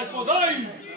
Alpo, dai!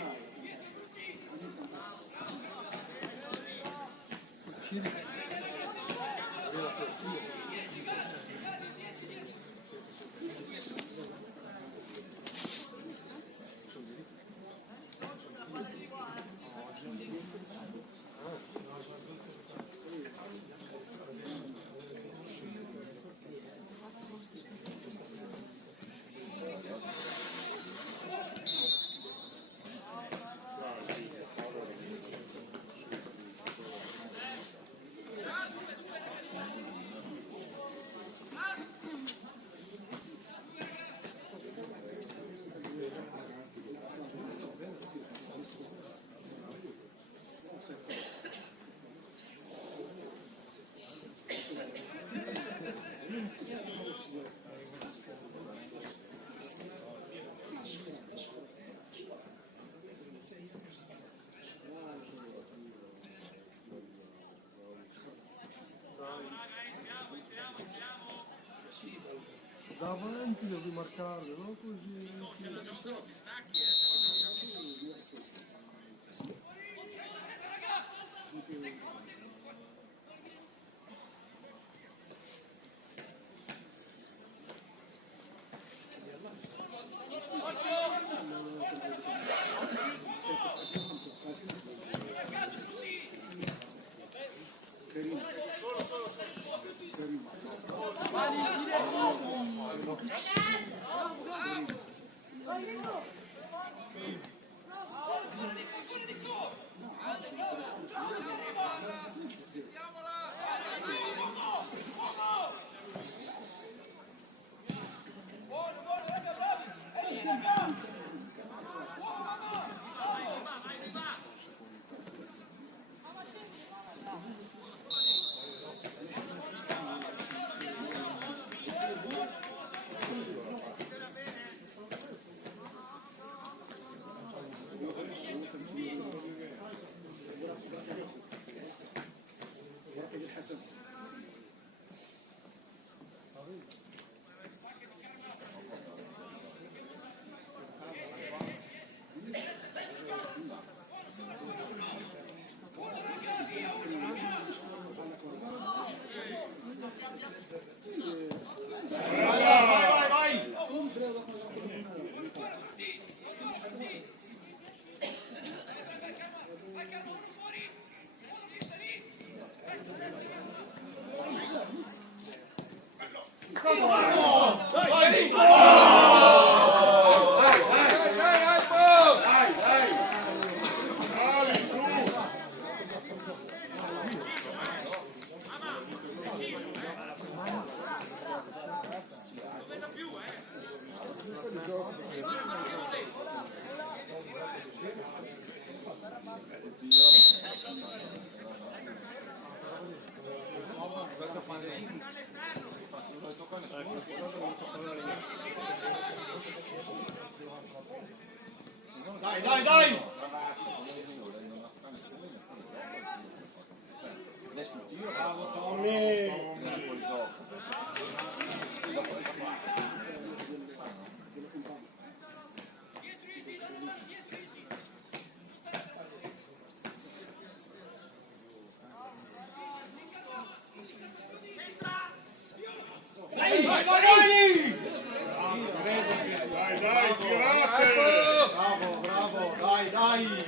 Davanti devi marcarlo, no? Così. Dai, dai, dai! Adesso il tiro, bravo Tommy! Dai, vai, vai! Dai, dai, tirate! Bravo, bravo, dai, dai!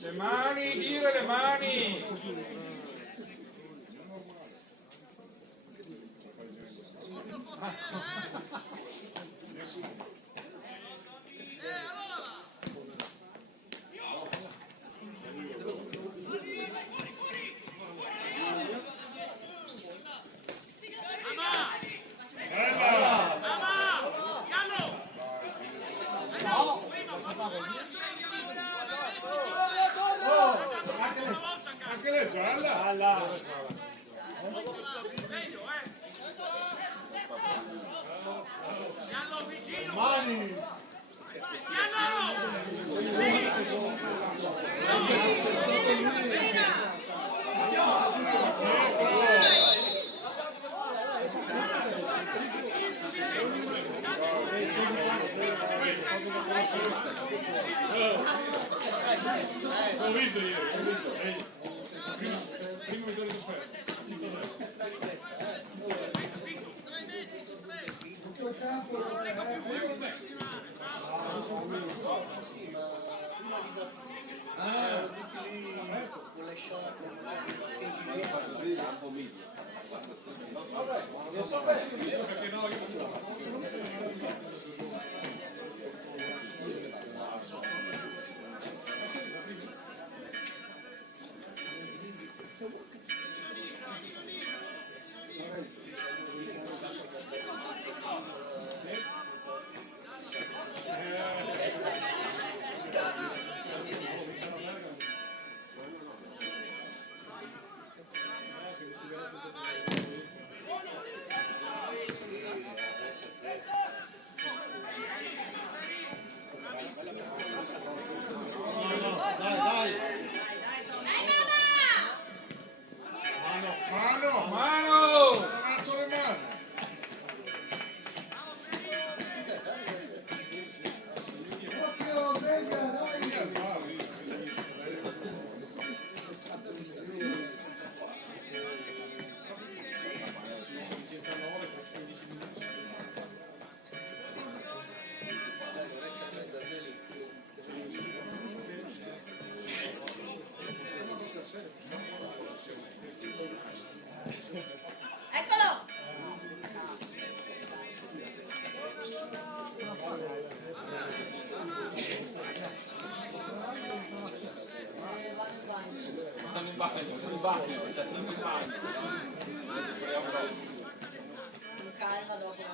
Le mani, dire le mani! Bravo! Palla! Mani! Ho vinto ieri, ho vinto. Prima mi sono riferito. Eccolo! Stanno in bagno. Con calma dopo.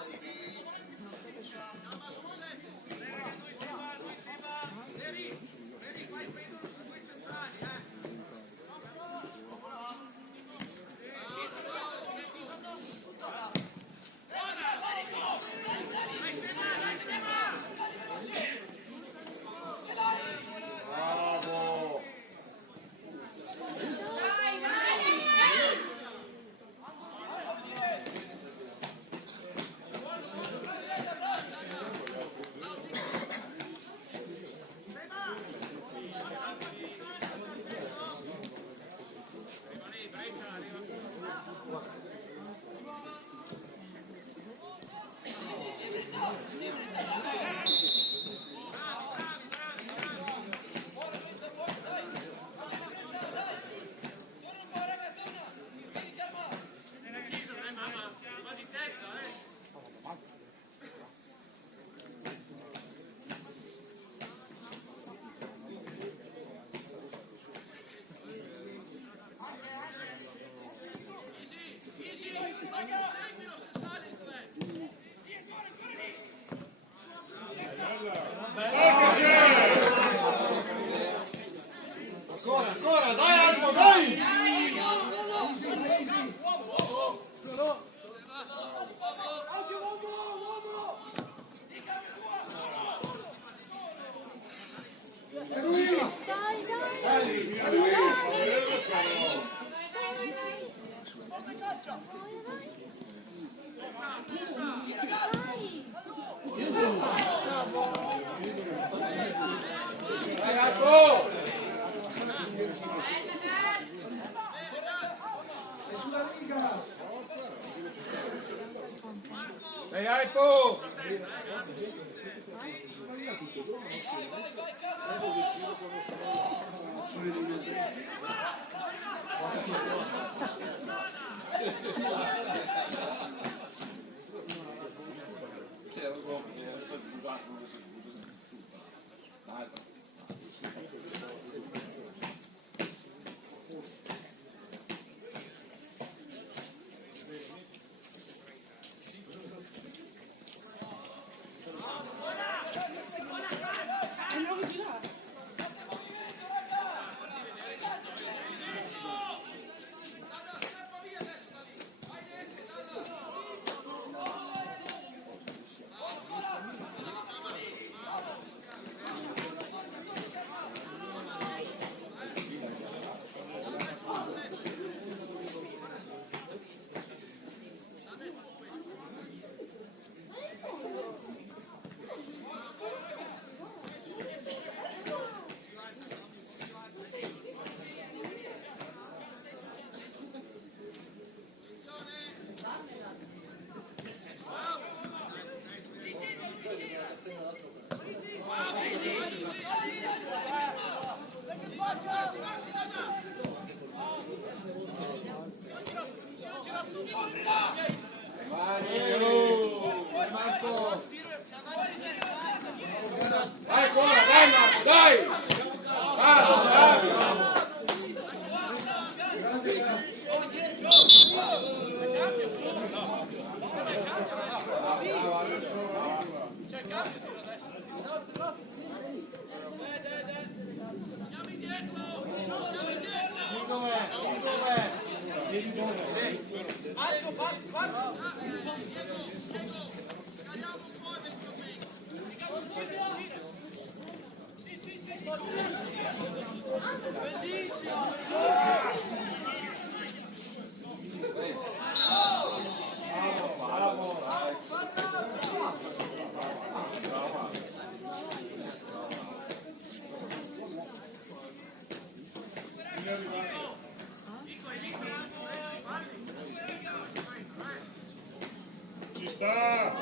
Ancora, dai Albo, dai! Dai Albo! Ehi, Aipo! Dai, Cora, dai Marco, dai! Bravo, bravo! Ci sta!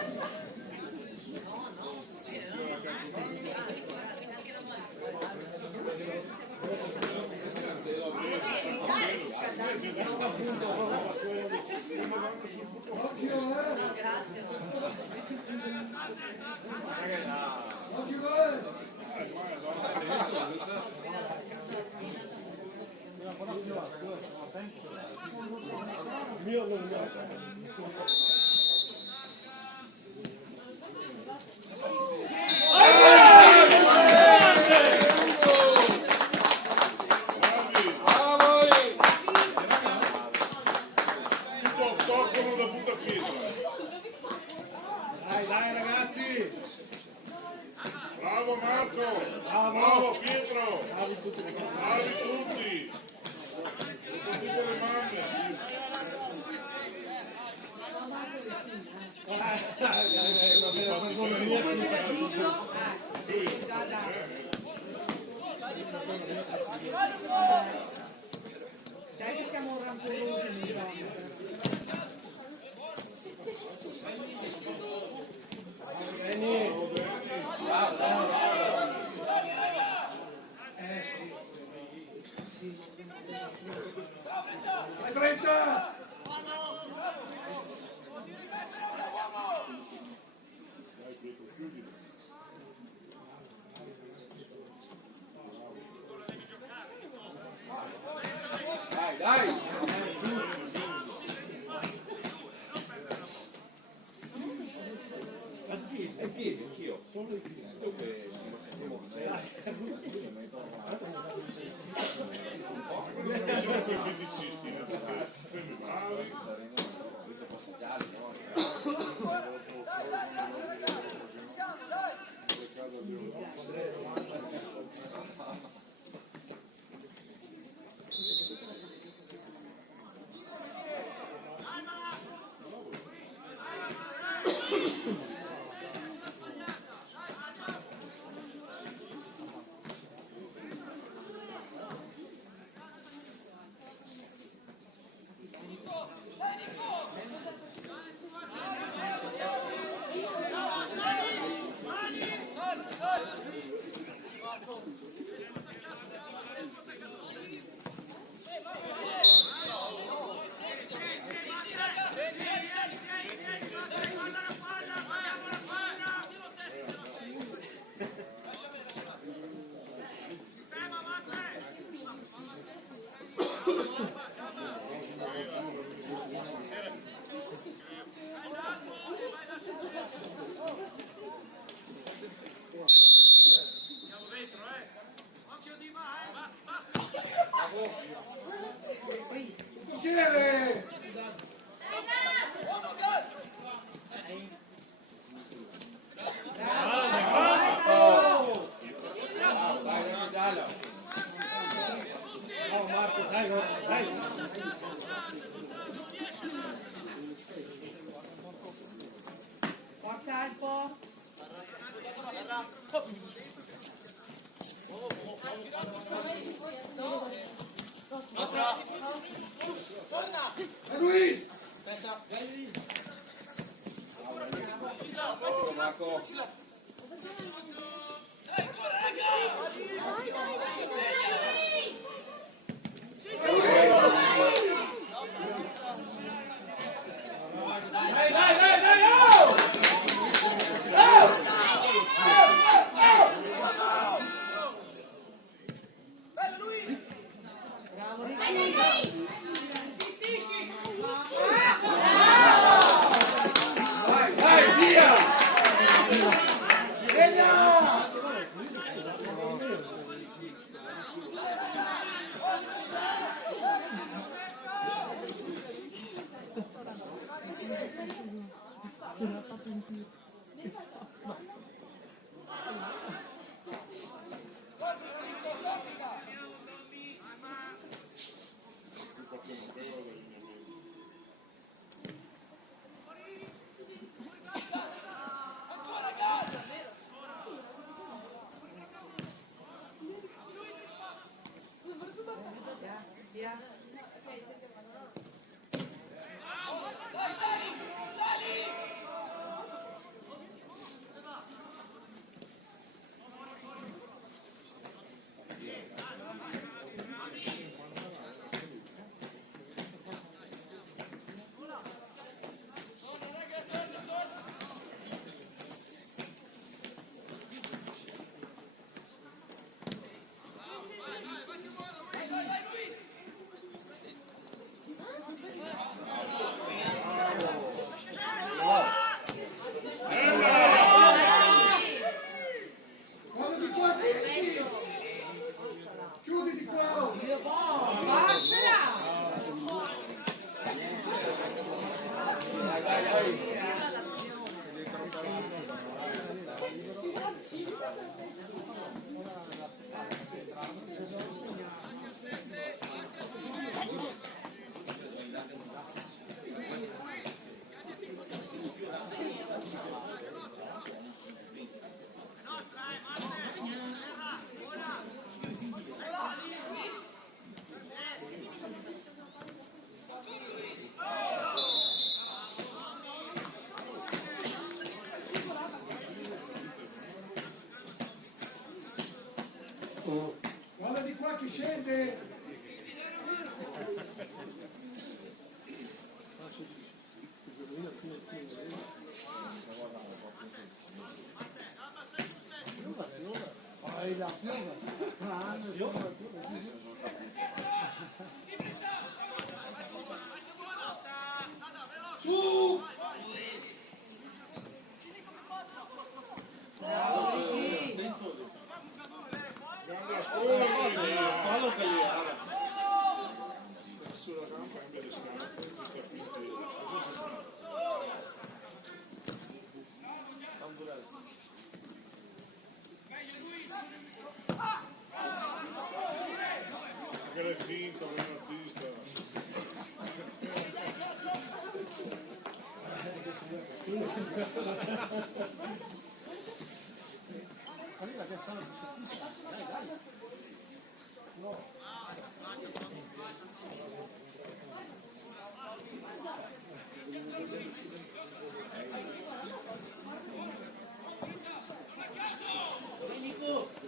Toccano da punta pietra. Dai ragazzi! Bravo Marco! Bravo Pietro! Bravi tutti! Tutte le mamme! Sai che siamo rancorosi nei giochi. Vai Brenta! Dai, dai! Ai piedi, anch'io. Solo i piedi. Dove sono sentivo Diciamo che i feticisti, perché fermi bravi. passeggiare, no? Genere! Marco, dai, dai. Forza Alpo. Luis! Marco. Guarda di qua che scende. Su! Fallo tagliare. Sulla rampa cambia le scarpe, questi affissi. Magari è finto, è un artista.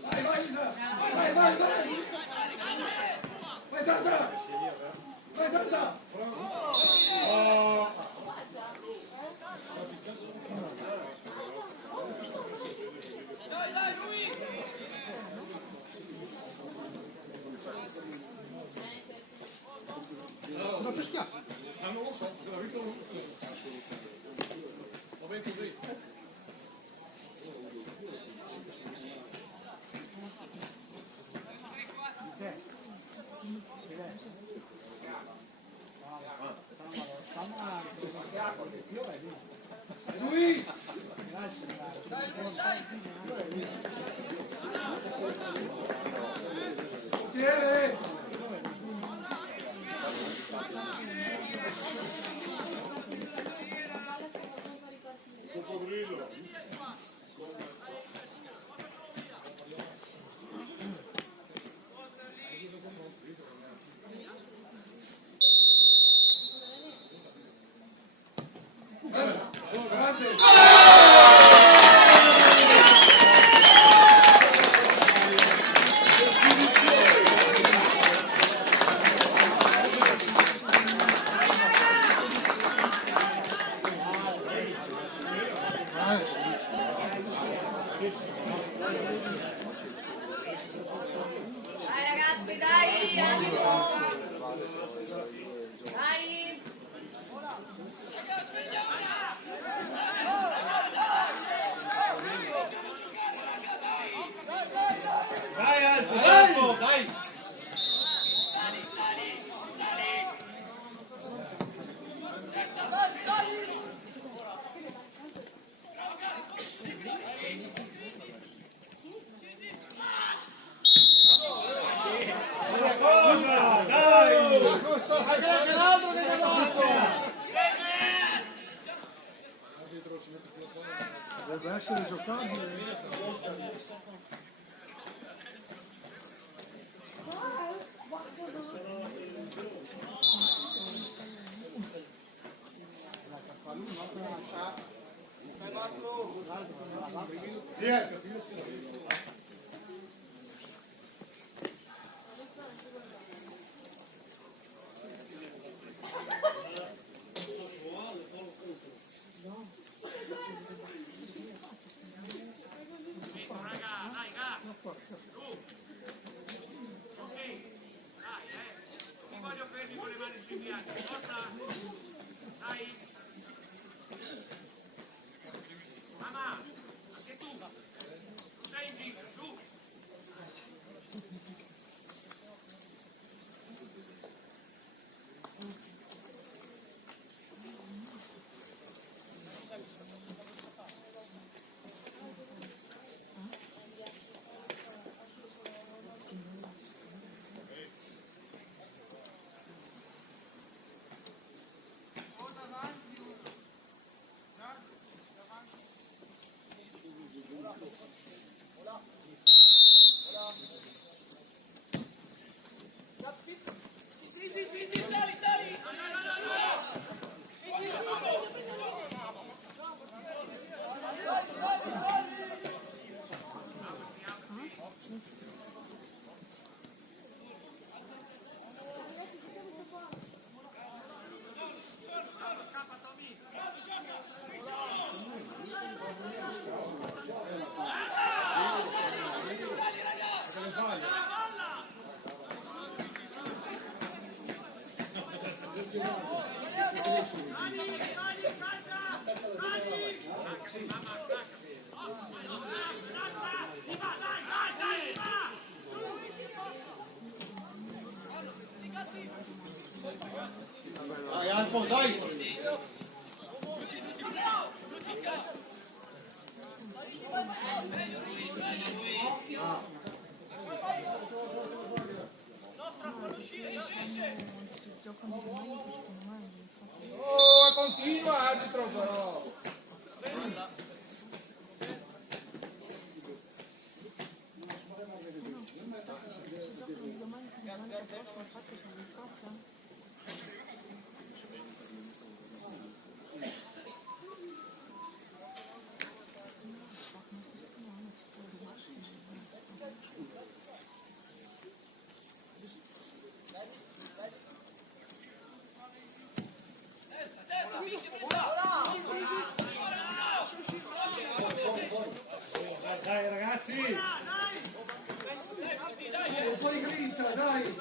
Vai, vai, Isa! Vai, vai, vai! Vai, Tata! Vai, Tata! Cosa pesca? Ah, non lo so, l'ho visto uno. Va bene così. Lui! Tiene! Coccodrillo. Grande! Dai ragazzi, dai, animo! Dai! Dai, Alto, dai! Dai! Cosa? Dai! Anche l'altro che è nostro! Deve essere giocabile. Dai, Alpo, dai! Oh, continua arbitro però. Dai ragazzi! Un po' di grinta, dai!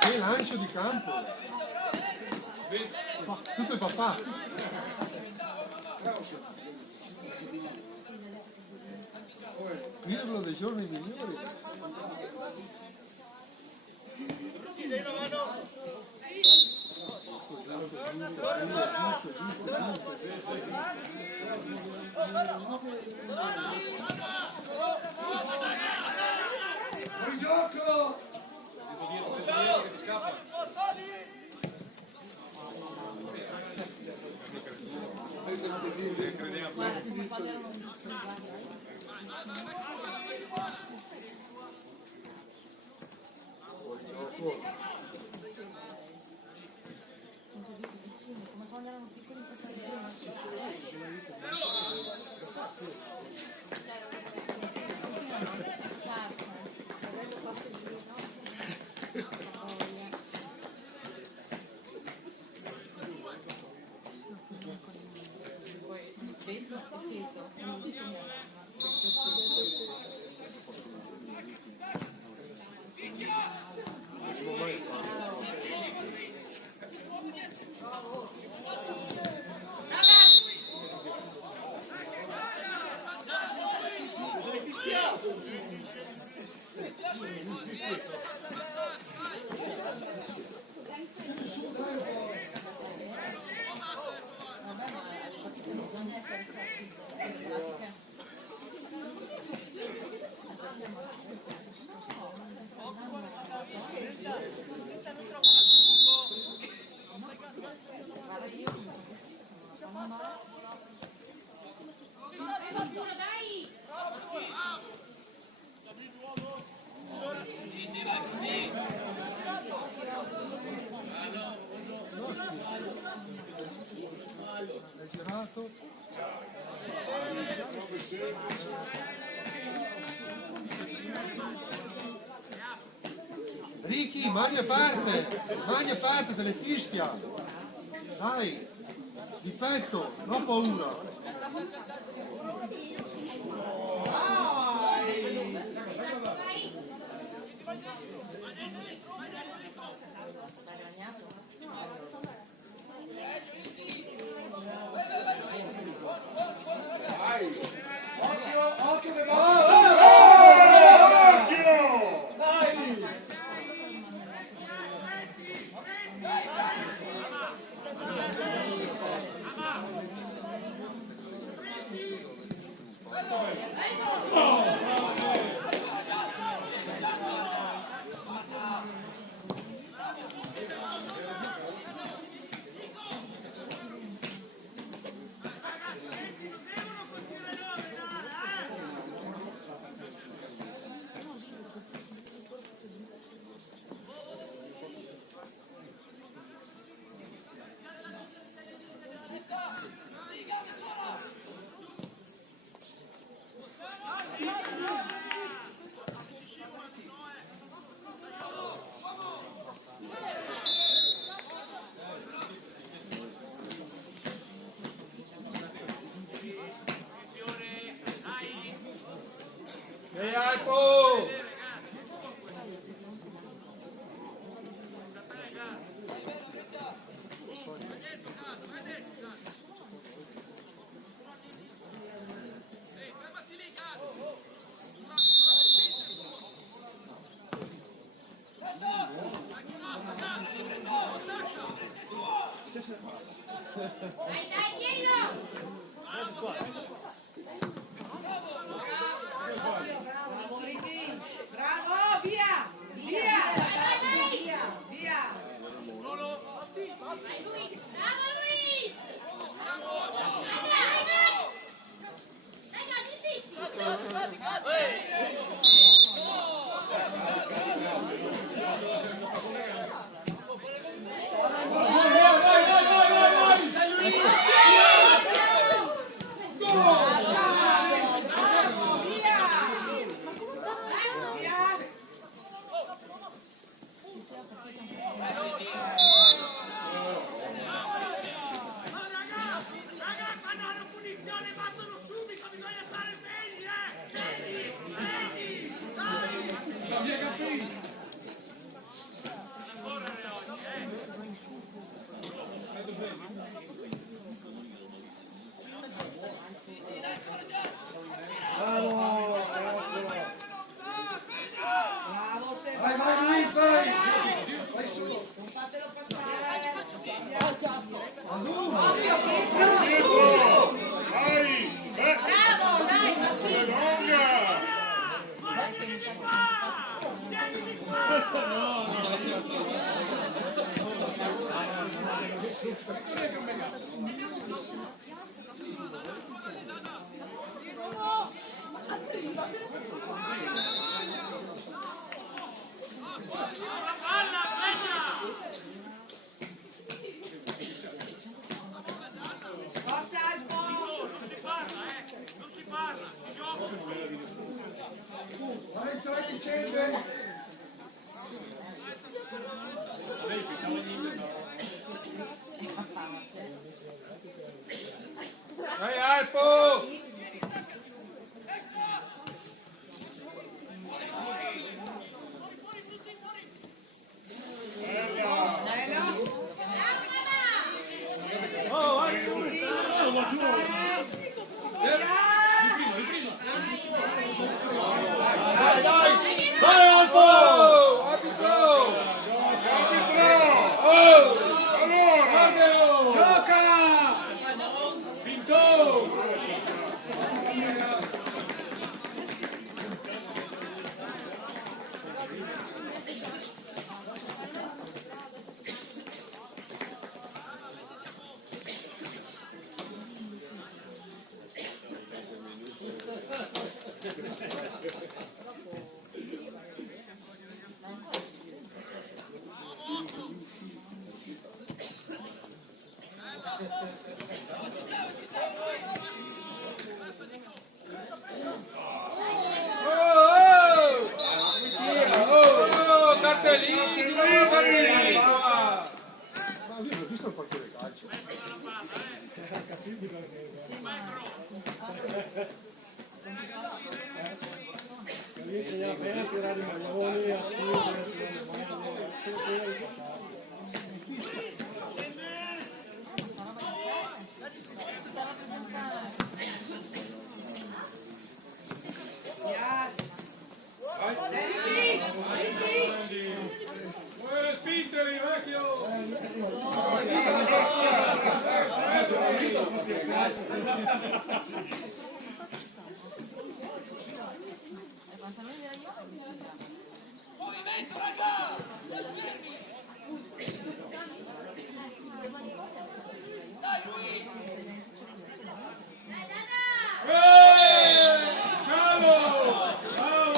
Che lancio di campo! Tutto il papà! Pirlo dei giorni migliori! Buon gioco! Che ti scappa. Hai girato? Ricky, mani a parte, te le fischia! Dai! Di petto, non paura. Occhio che Ehi, Alpo! Bravo Ricky! Bravo! Via! Via! Via! Vai Luis! Bravo Luis! Dai Gatti, sì, sì! Bravo Stefano! Vai, vai Luis, vai! Vai su! Non fatelo passare! Bravo, dai, Martino! Forza Alpo! Vai, sai che c'è! Ehi, Alpo! Dai, dai! Vai, Alpo! Arbitro! Allora! Gioca! Vinto! Cartellini, cartellini! Ma io non ho visto il portiere calcio. Mi insegna bene a tirare i maglioni, a Vuole spingere, vecchio! Movimento, raga! Dai, lui! Dai, Dada! Bravo! Bravo!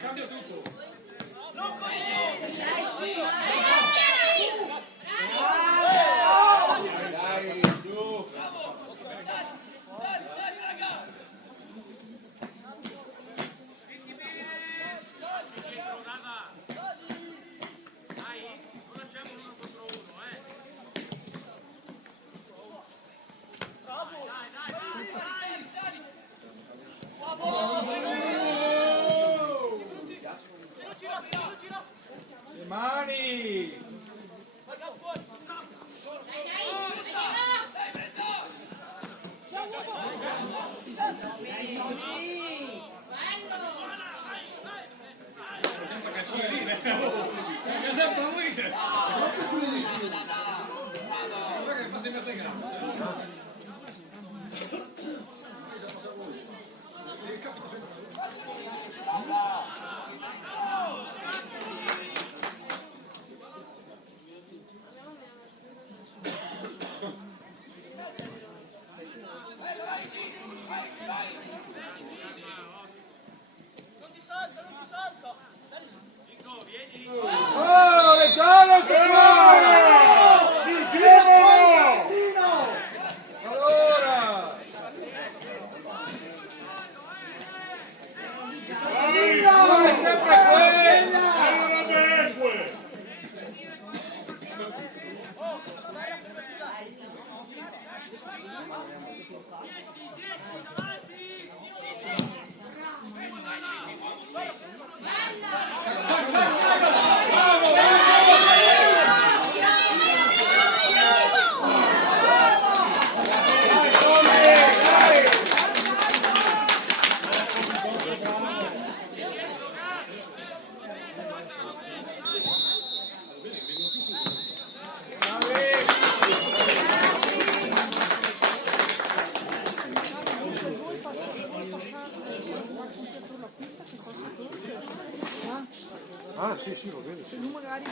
Cambia tutto! Non così! Dai, su! Bravo! Sali, raga! Le mani! sempre casino lì, è sempre lui. Guarda che passa in mezzo ai gambe. Capita sempre. Oh, Reggiano Secuore! Allora! Secuore sempre quella! Ah, sì, sì, lo vedo. Se non magari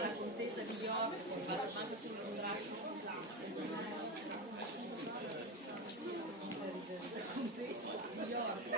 La contessa di York, manco sullo straccio. Contessa di York.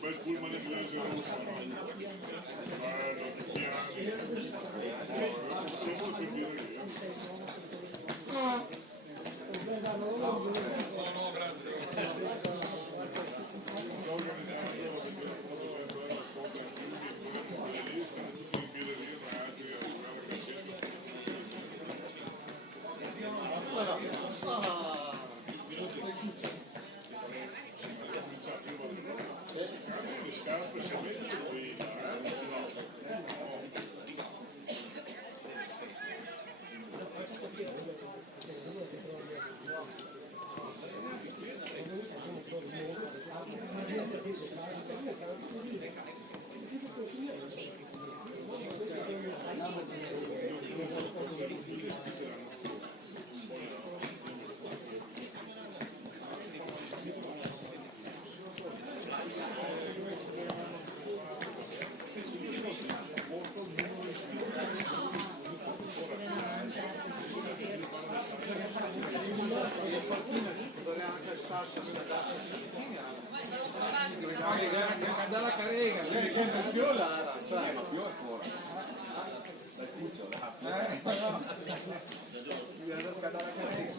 bel pullman inglese rosso, dalla carega, lei che è viola, cioè, ma più è fuori. Dal cucciolo. No. Bisogna scaldare la carega.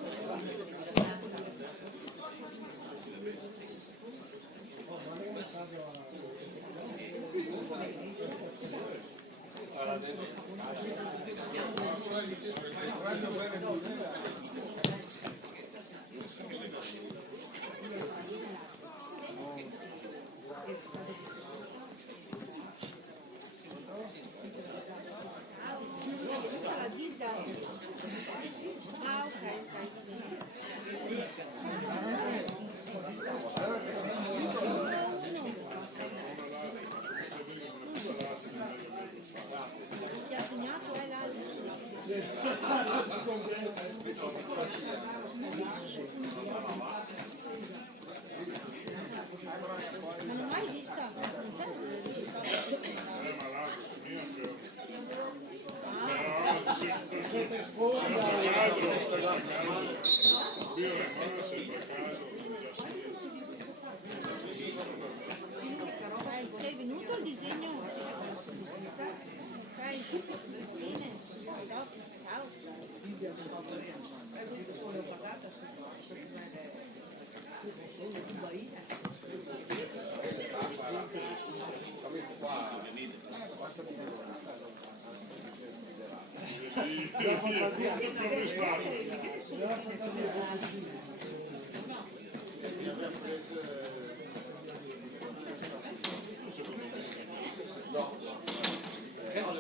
Ti ha segnato l'altro. Ma non l'hai vista? Non c'è? È venuto il disegno? Ok, bene. Ciao.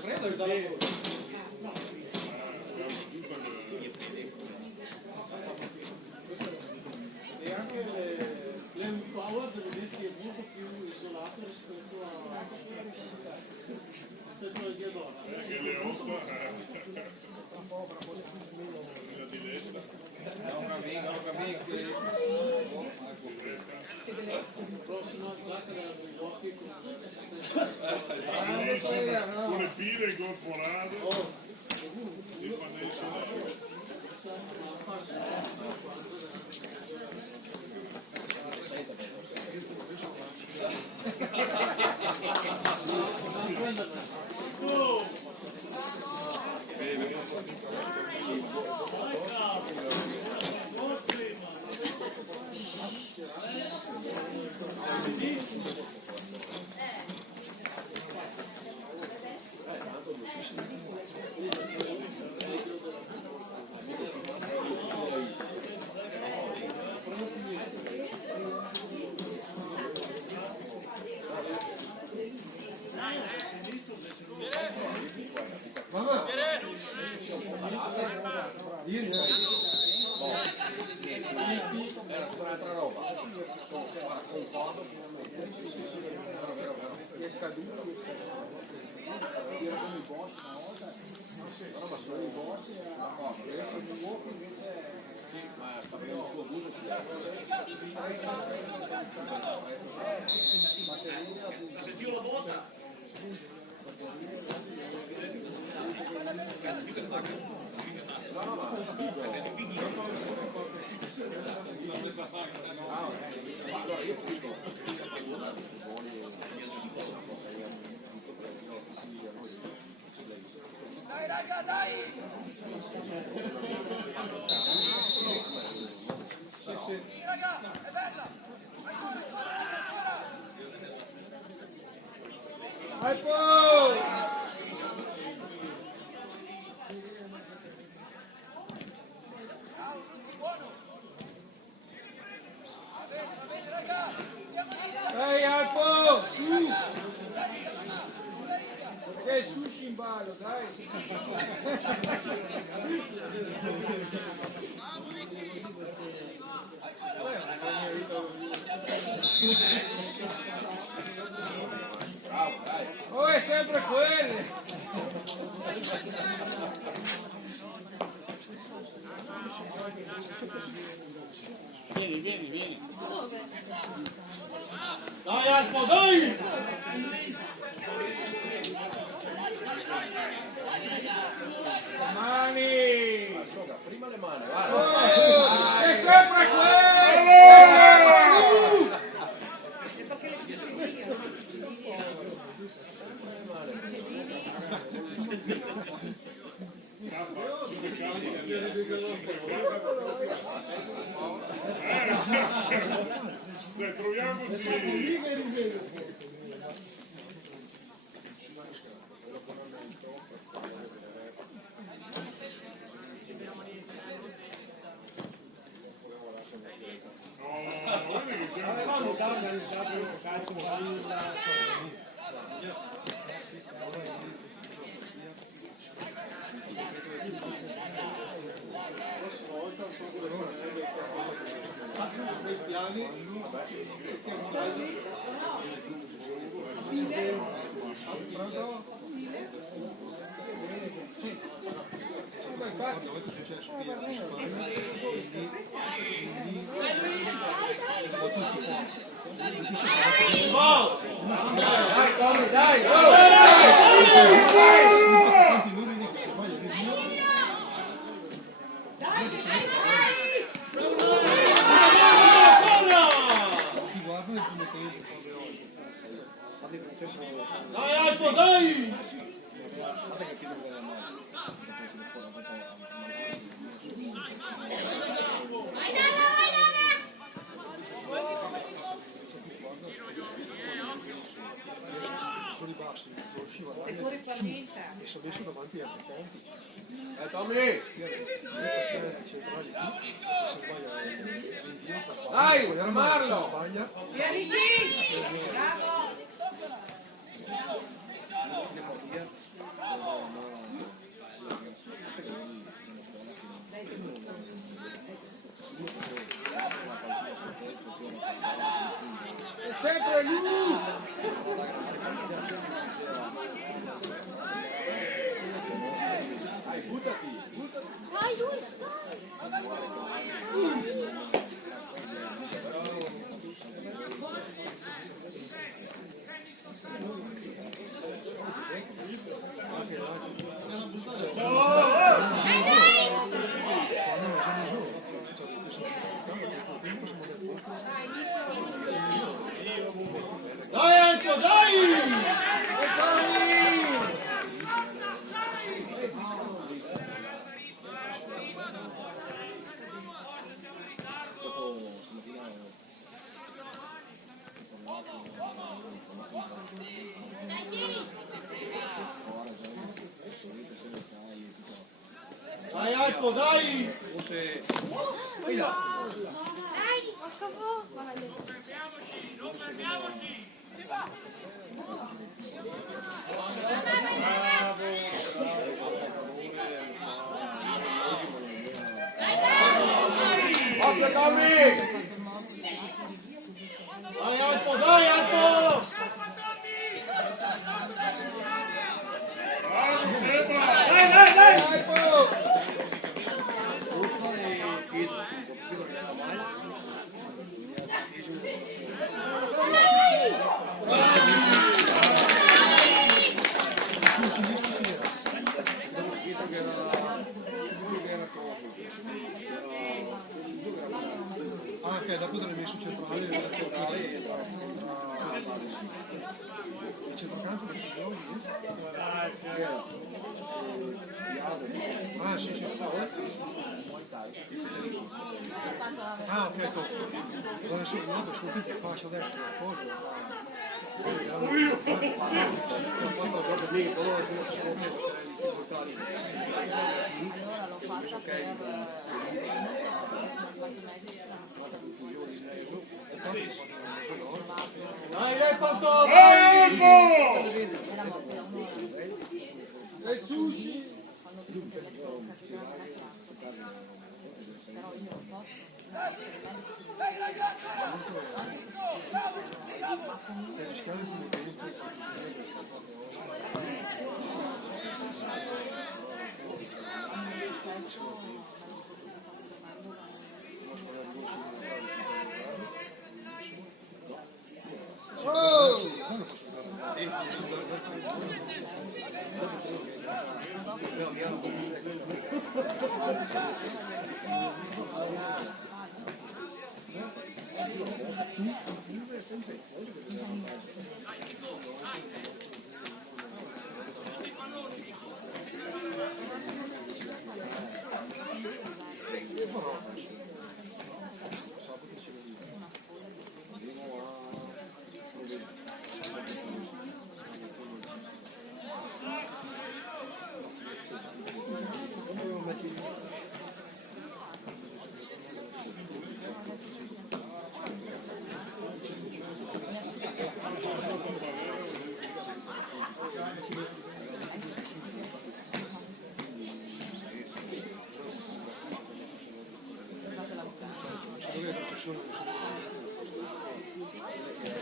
Prendo il dedo. E anche l'Empower devo dire che è molto più isolato rispetto al Diadora. Perché le 8 di destra. È un amico che... Prossima giacca da New York. Con le pile incorporato. Il pannello solare. Era un'altra roba. Guarda, concordo. È scaduto. Era come i boss una volta. No, ma sono i boss. Adesso il fuoco invece Sì, ma sta avendo il suo abuso su Se Dio lo vota. Dai raga, dai! Sì, raga, è bella! Ancora! Buono! Va bene, raga! Andiamo lì! Dai Alpo! Su! Che sushi in ballo, dai! Bravo, dai. Oh, è sempre quello! Vieni. Dai Alpo, dai! Mani! Asciuga, prima le mani, guarda. Oh, è sempre quello! Dai, troviamoci. Avevamo già organizzato il calcio Dei piani che stadi Dai, Tommy, dai! Dai Alpo, dai! Se corri per niente. e sono messo davanti agli attaccanti. Tommy! Dai, fermarlo! Vieni qui! Bravo! È sempre lui! Dai, buttati! Dai Luis, dai! Dai Alpo, dai! Dai Alpo, dai! Dai, por favor! Occhio, Tommy! Dai Alpo, dai Alpo! Dai! Alpo! Uffa e Il centrocampo del signore? Ah, sì, sì, sì. Ah, ok, top. Allora, adesso un altro ascolti che faccio adesso una cosa. Quando proprio lì, allora l'ho fatta per Dai, Leppanto! E sushi! però io non posso.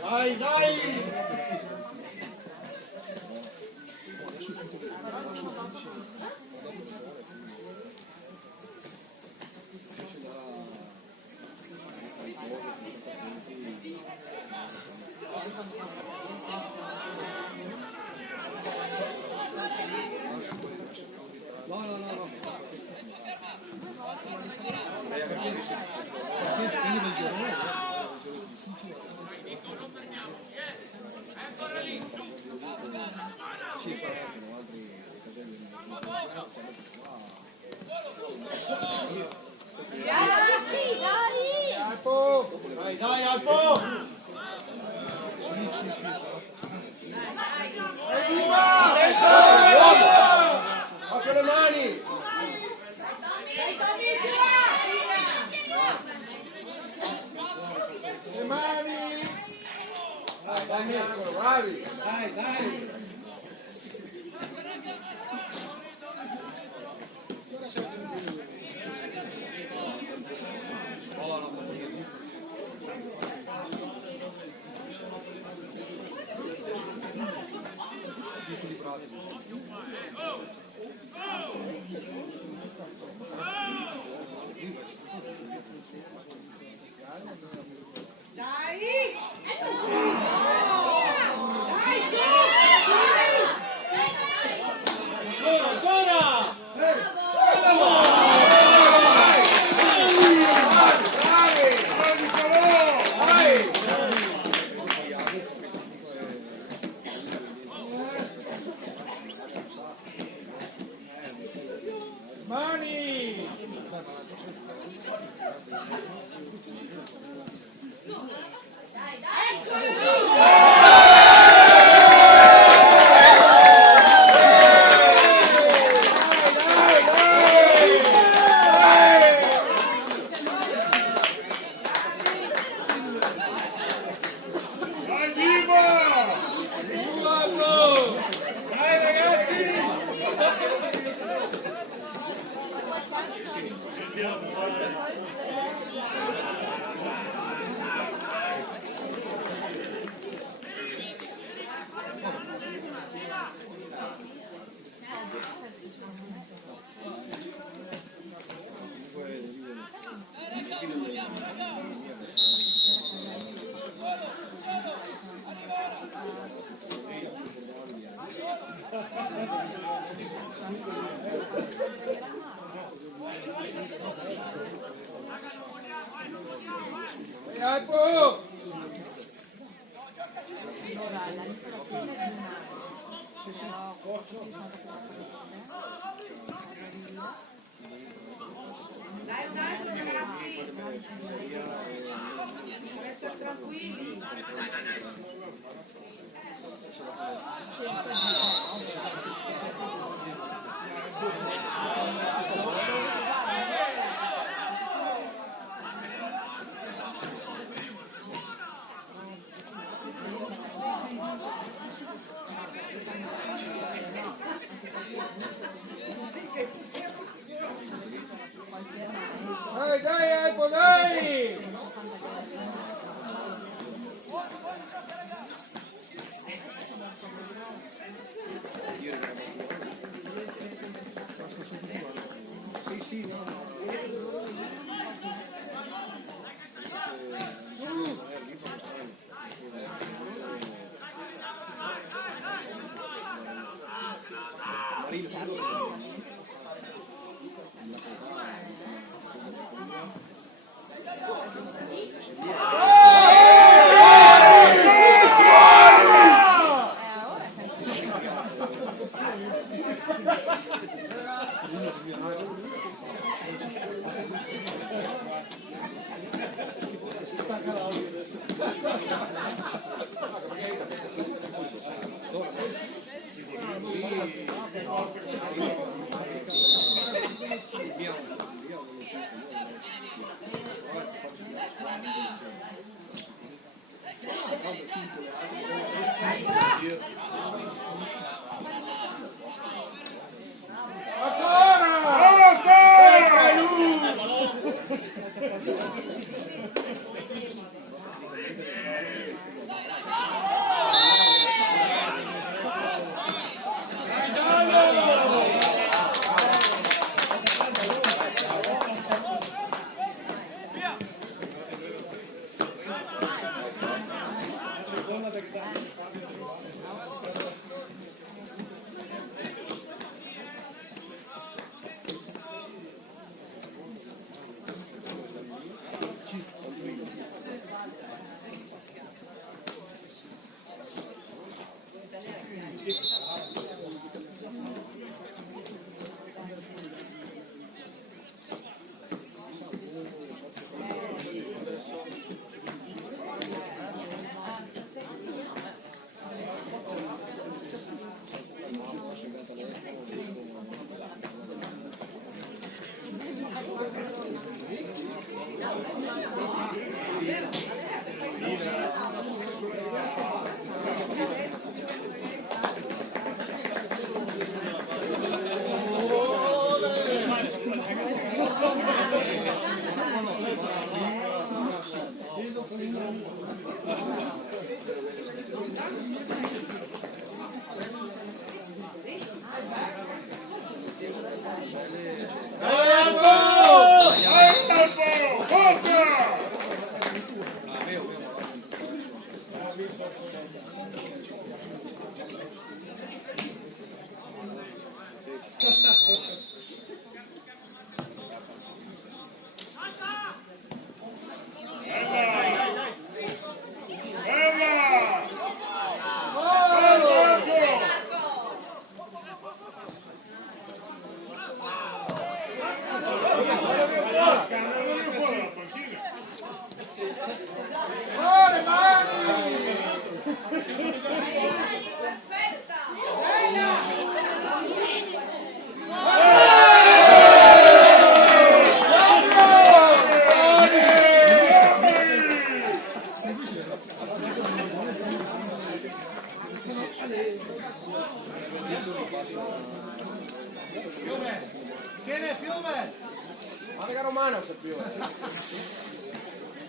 Dai, dai! Dai, dai, Alpo! Occhio le mani! Le mani! Dai, dai, Mirko, bravi! Dai, dai! Alpo! l'installazione di un però Dai un altro ragazzi. Per essere tranquilli. Dai, dai!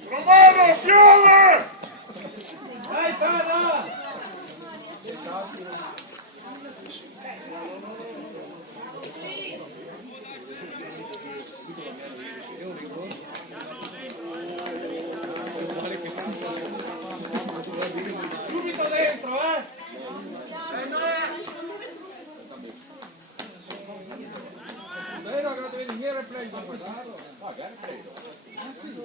Romano, piove! Dai, Tana! Subito dentro, Vedo che non devi venire il replay per guardarlo. No, che replay. Ah sì, lo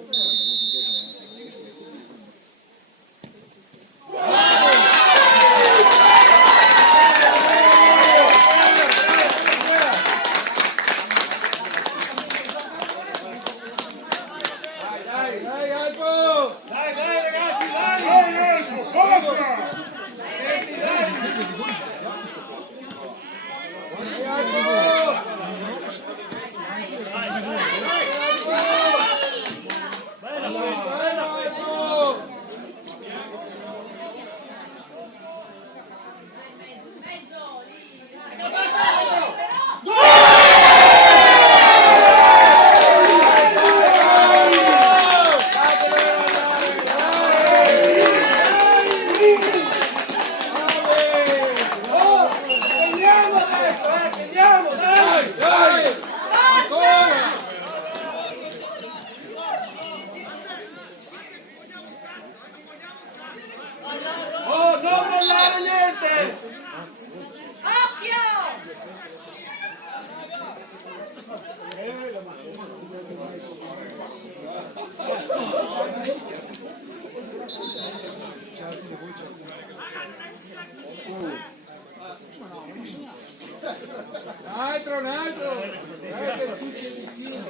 Un altro! Che succede vicino!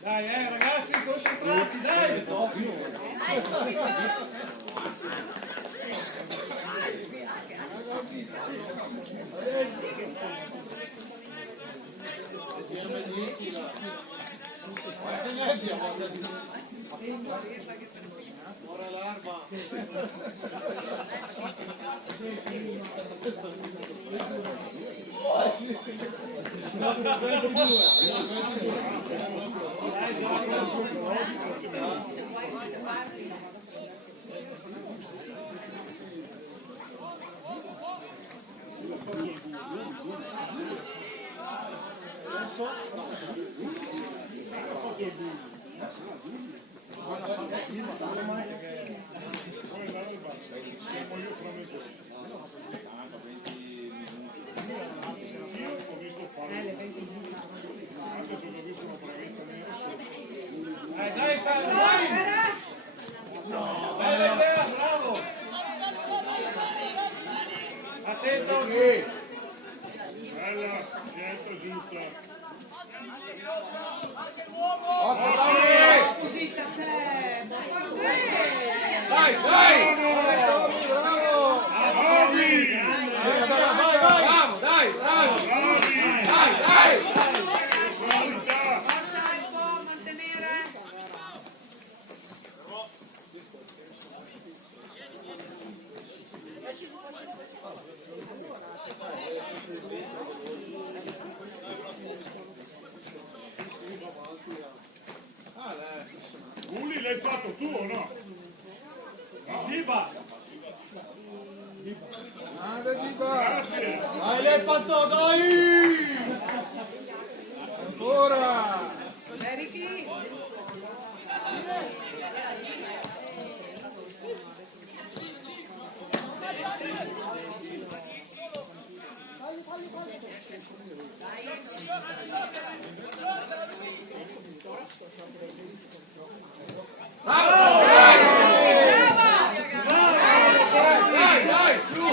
Dai, ragazzi, concentrati, dai! Ora l'arma. Dai, bella idea, bravo! Attento! Bella, dietro, giusta. Così da te. Dai! Bravo, dai! Dai! Gulli l'hai fatto tu o no? Diba! Grazie. Dai, l'hai fatto, dai! Ancora! Erichi. Dai, su!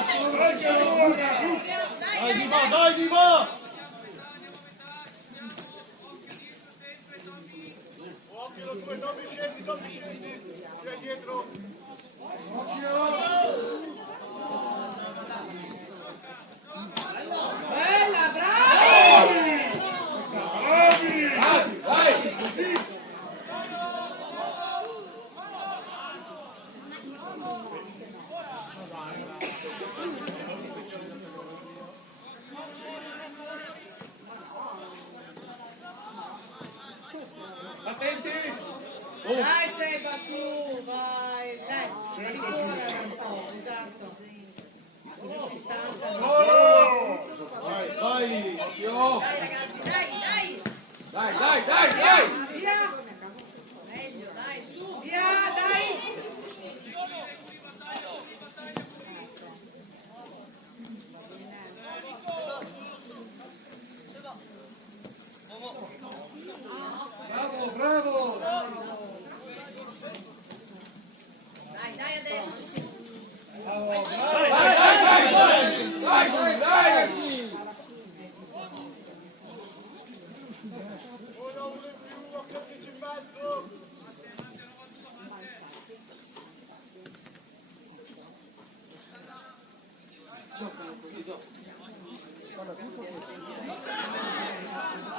Dai, Diba! Bella, bravo! Dai! Attenti! Dai Seba, su, vai. Dai, si corre un po', esatto. Così si stanca. Vai, vai! Dai ragazzi, dai! Dai! Via! Meglio, dai, su! Via, dai! Bravo! Dai adesso! Dai!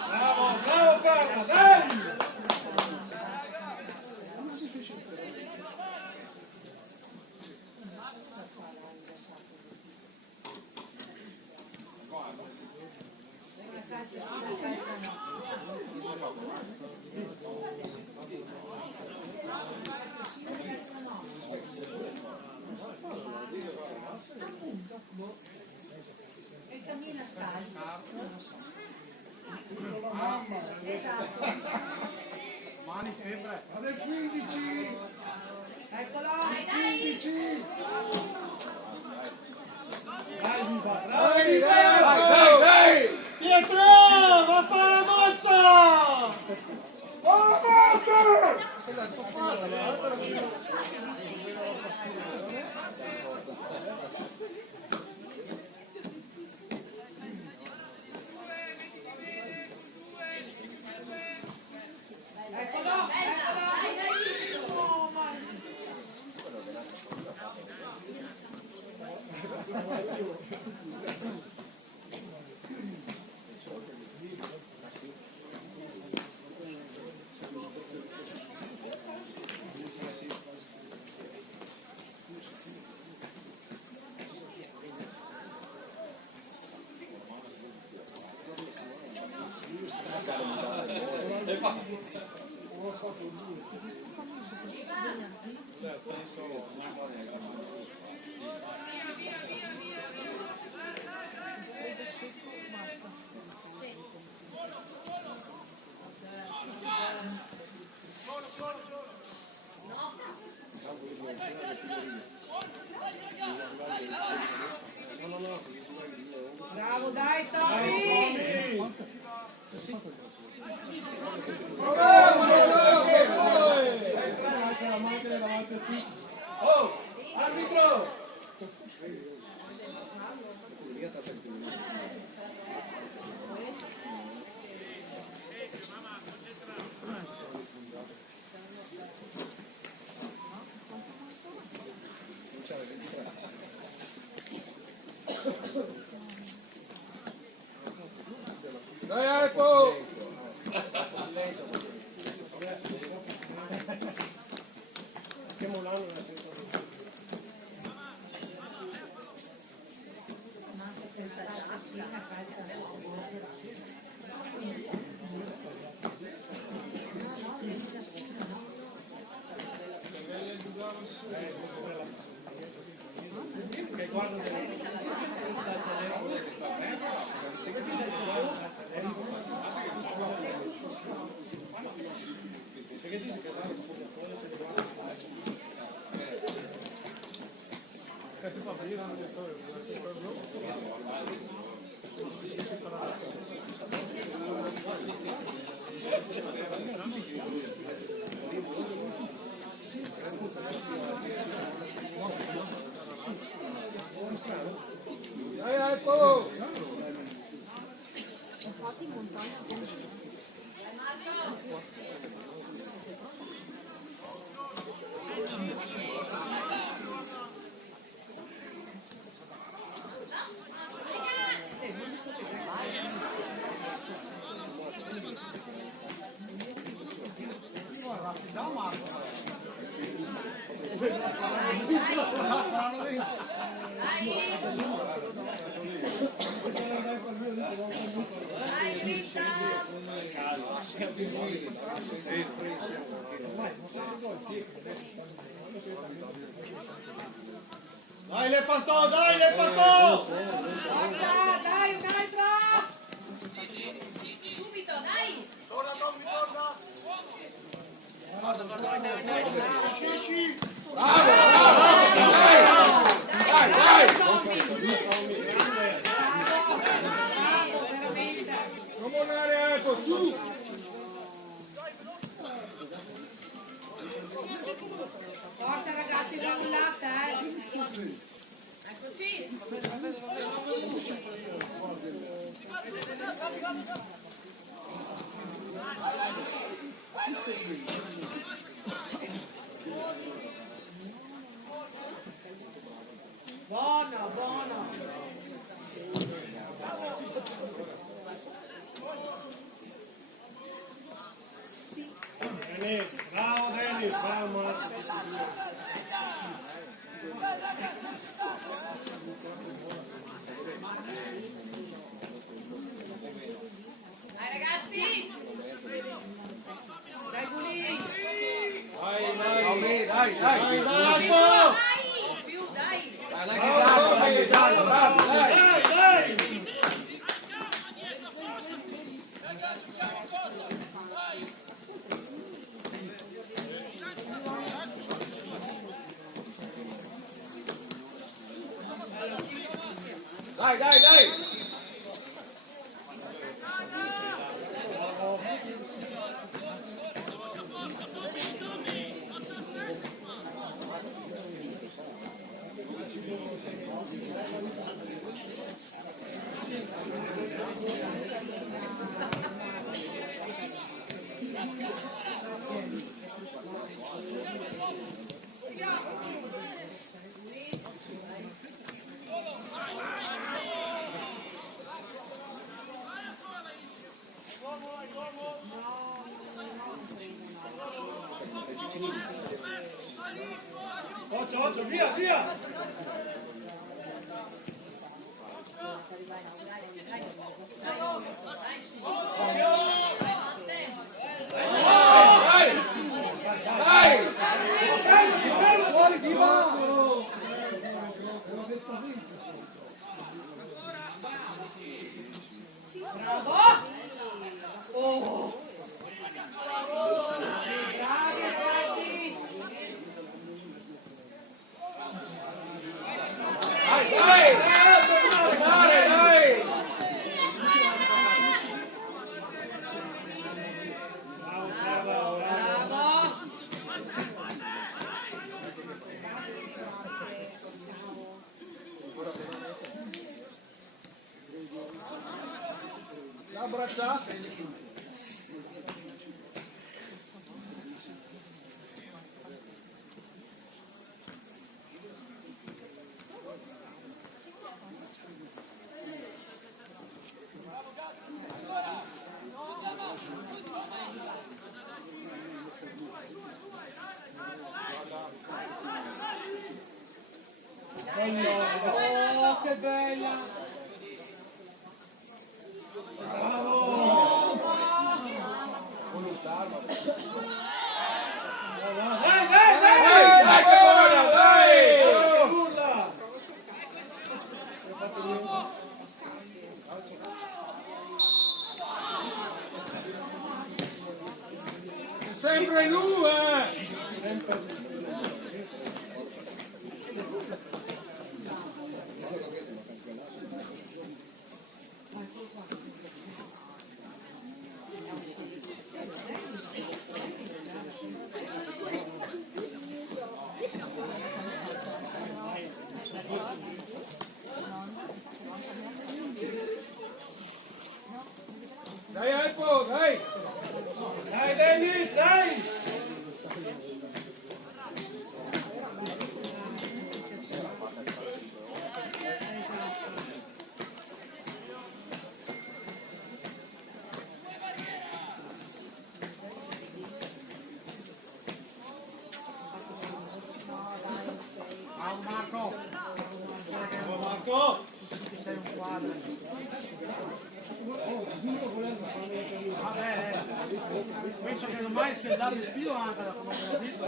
Bravo, Carlo, dai! E cammina scalzo. Esatto. Mani febbre. Alle 15! Eccolo! Dai, Diba! Dai! Dai! Pietro! Va a fare la doccia! Bravo, dai Tommy! Oh, arbitro! Dai Alpo! Mettiamo l'anno nella senza che guarda Dai Alpo! Infatti in montagna Dai Lepantò, dai Lepantò! Forza, dai, un'altra! Subito, dai! Torna Tommy, torna! Sì, sì! Bravo, bravo! Dai! Dai! Bravo, veramente! Non mollare Alpo, su! Forza ragazzi, non mollate, Buono, buono! bravo Denis, bravo Marco. Dai ragazzi! Dai Gulì! Dai, dai, dai! Alpo! Più, dai! Dai che giallo, bravo, dai! Dai, dai, dai! Occhio, via, via! abbracciate. Oh, che bella! Dai, che buona, dai! È sempre lui, Dai Alpo, dai! Dai Dennis, dai! Marco! Bravo Marco! Sei un quadro. Vabbè, penso che ormai sia già vestito anche da come l'ho detto.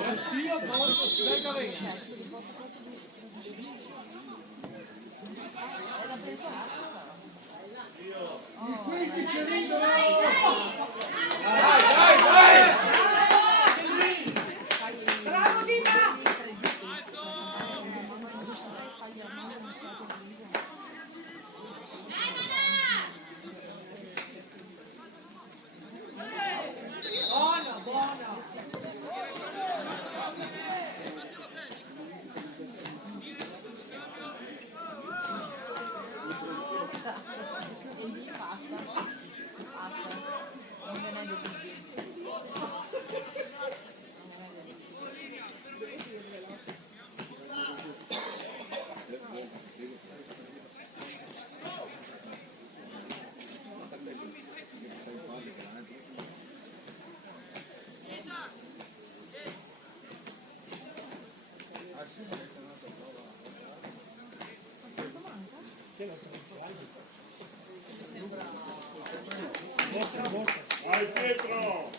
Vestito, pronto, spiega bene. Quindi ci ridono! Dai, dai! Bravo Dima! Buono, buono! E lì basta, non me ne è più. Vai Pietro!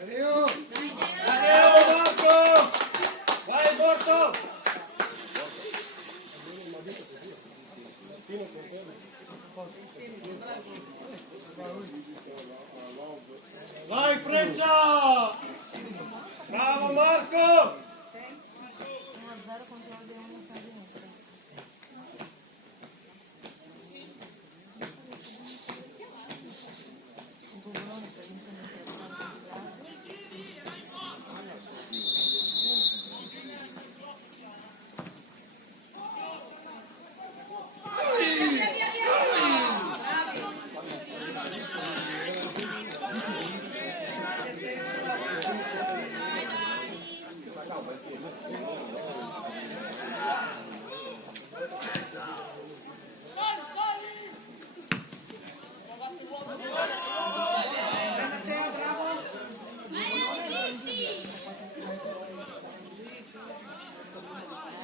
Leo! Leo Marco! Vai Porto! Vai Freccia! Bravo Marco! 1-0 contro il Leone San Veneto. Il Bologna per vincere Matteo, bravo!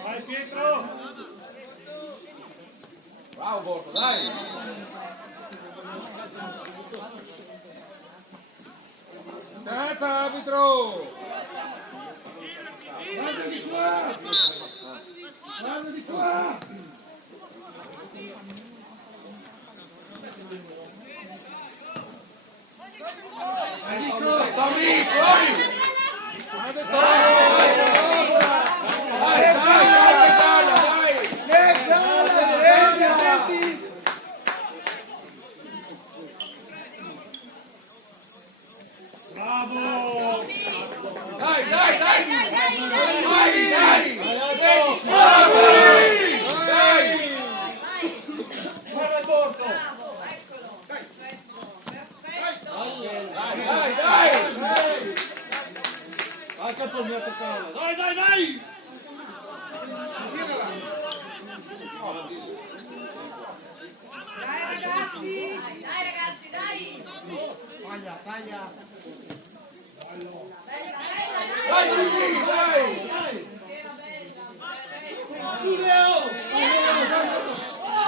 Vai Pietro! Bravo Borto, dai! Scherza arbitro! Guarda di qua! Guarda di qua! Tommy, fuori! Guarda Bravo! Dai, dai, dai! Dai, dai, dai! Dai, dai! Bravo! Bravo! Anche il palmetto cala. Dai, dai, dai! Dai ragazzi! Dai ragazzi, dai! Taglia, taglia. Bella, bella, Dai, dai! Gigi, dai! Era bella!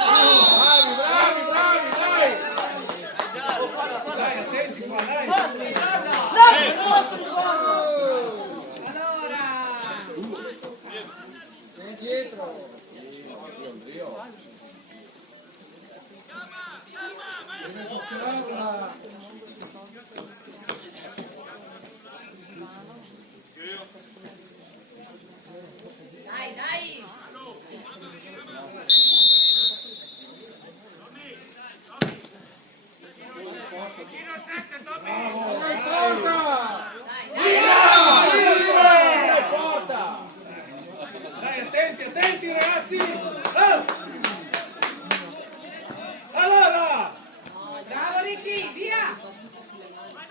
Bravi, bravi, bravi, dai! Dai, attenti qua, dai. Allora! Vieni dietro! Dai, dai! Dai, porta! Dai, attenti, attenti ragazzi. Allora. Bravo Ricky, via!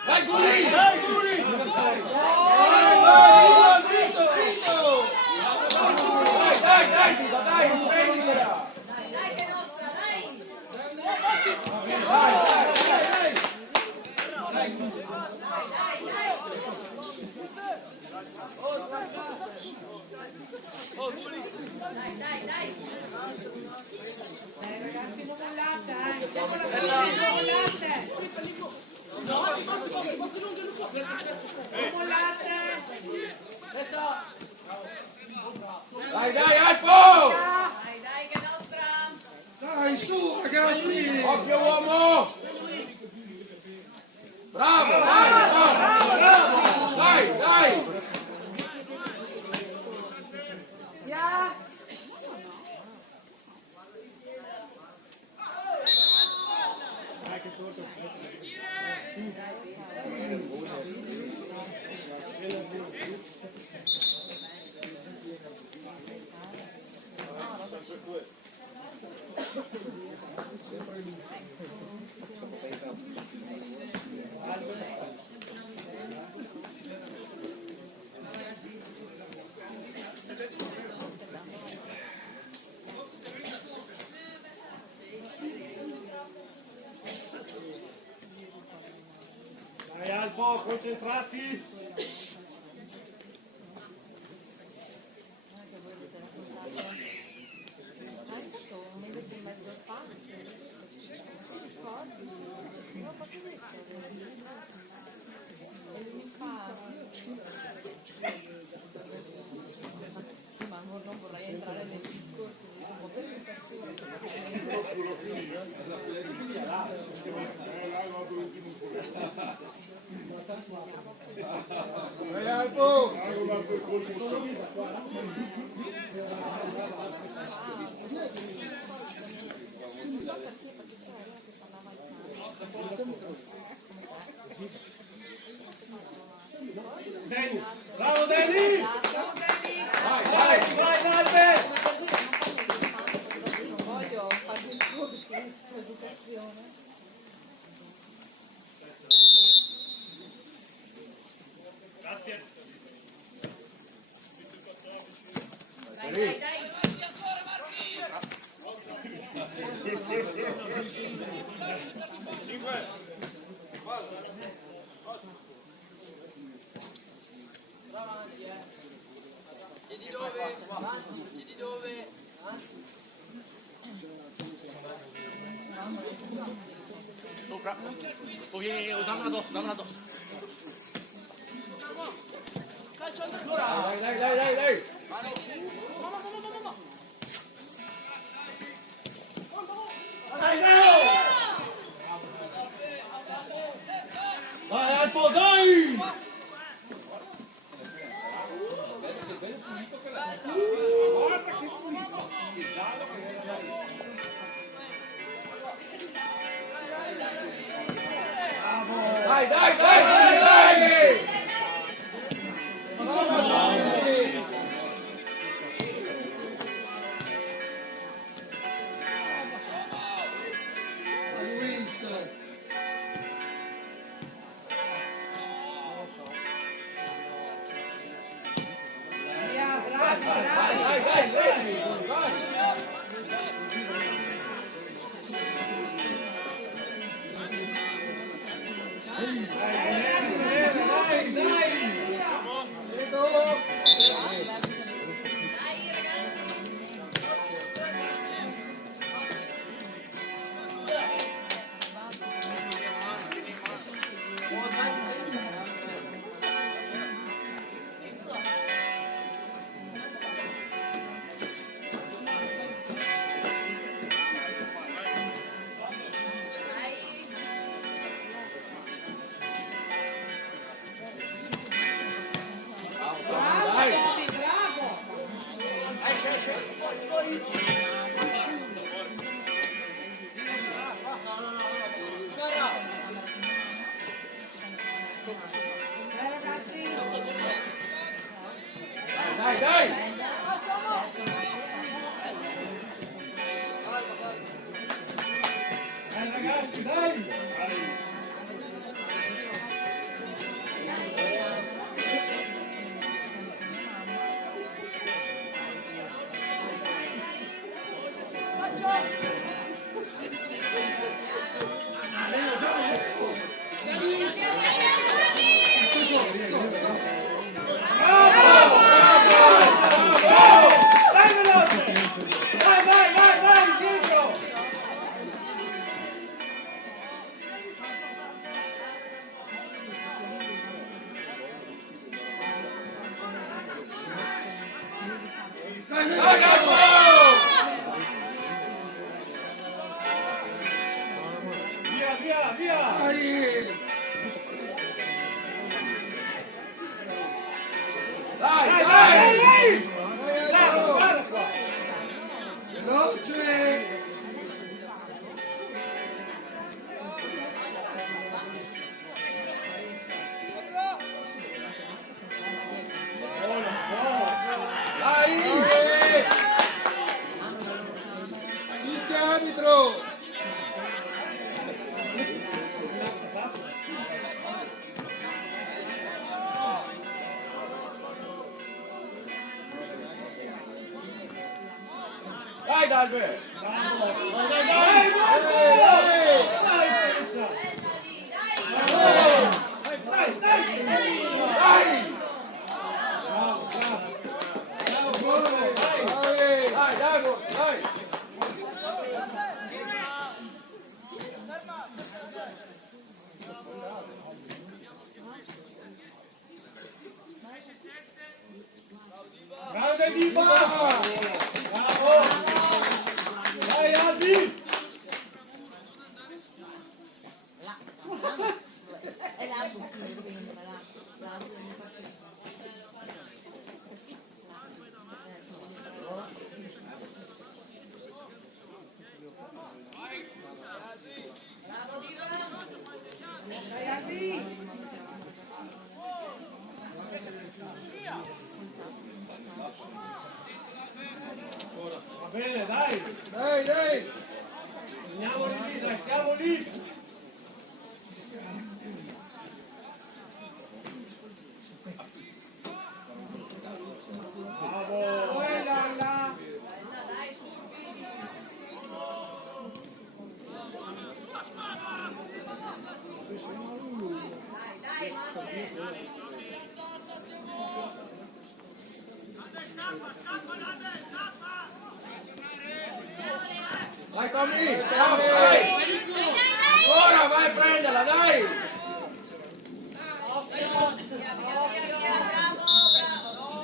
Vai, Guri! Dai, Guri. Dai, Dai, dai, prenditela! Dai, dai, che è nostra, dai! Dai, dai! Dai, dai, dai! Dai, dai, dai! Dai ragazzi, non mollate, Siamo la fine, non mollate! Non mollate! Dai, dai, Alpo! Dai, dai, che è nostra! Dai, su ragazzi. Occhio uomo! Bravo, dai, bravo! Dai, dai! Via! Dai, Albo, concentrati. Ma è stato un mese e mezzo fa? Ricordi? Non ho fatto questo. E lui mi fa... Sì, ma non vorrei entrare nel discorso di un po' per Dai, Alpo! Dennis. Bravo Dennis. Bravo Dennis! Dai, Dai, dai! vai Nalbe. non voglio fare discorsi di educazione. Grazie. Dai, dai, dai! Sopra. O vieni, dammela addosso, dammela addosso. Dai, dai, dai, dai, dai! Dai, Leo. Dai, Albo, dai. Dai, dai, dai, dai! Ragazzi, dai! Dai Dalbe! Grande Diva! Bravo! Dai Albi! È l'altro quindi, ma l'altro mi fa più. Bravo Diva! Dai Albi! Va bene, dai! Dai, dai! Andiamo lì, dai, stiamo lì! Bravo! Vai Tommy! Vai! Ora vai a prenderla, dai!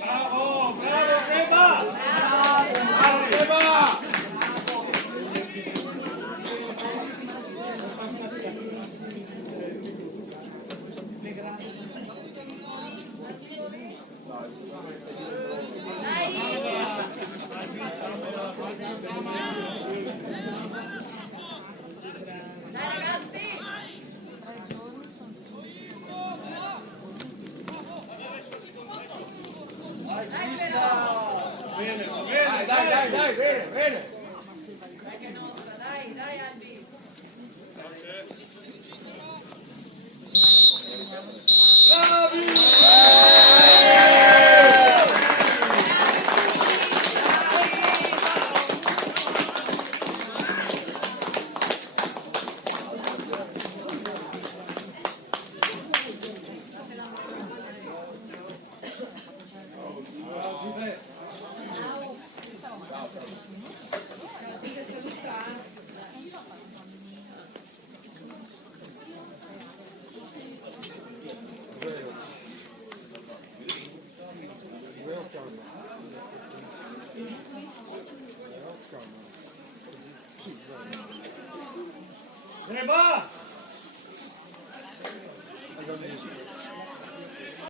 Bravo, bravo Seba! Bravo Seba! Bene, va bene! Dai, bene, bene! Dai Albi! Bravi! Se ne va!